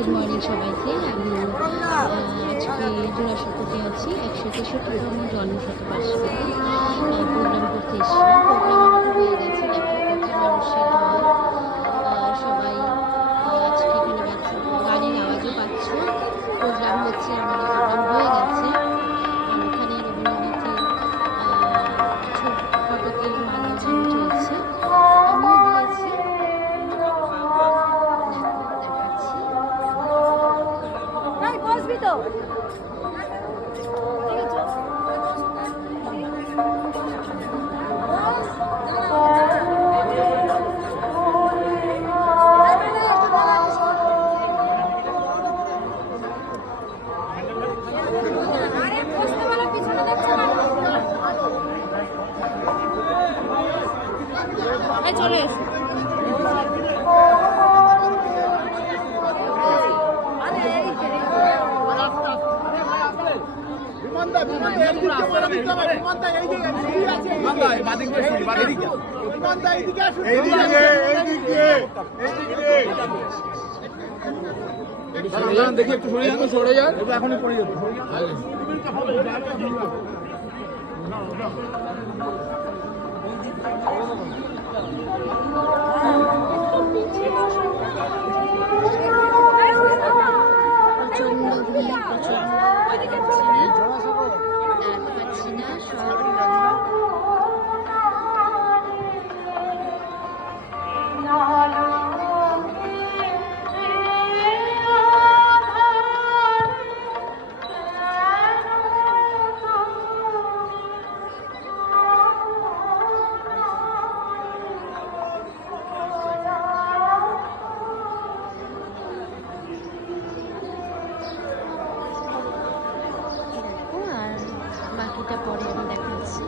Good morning সবাইকে। আমি আজকে জোড়াসাঁকোতে আছি 163তম জন্মশতবার্ষিকী প্রোগ্রাম করতে এসেছিলাম। প্রোগ্রাম আমাদের হয়ে গেছে, দেখো কত মানুষের ঢল। সবাই আজকে এখানে গানের আওয়াজও পাচ্ছ। প্রোগ্রাম হচ্ছে, আমাদের প্রোগ্রাম হয়ে গেছে। ওখানে রবীন্দ্রনাথের ফটোতে মাল্যদান চলছে, আমিও দিয়েছি। তো চলে এসো। দেখি একটু সরে যান, এখনই পড়ে যাবে। বাকিটা পরে আমি দেখাচ্ছি।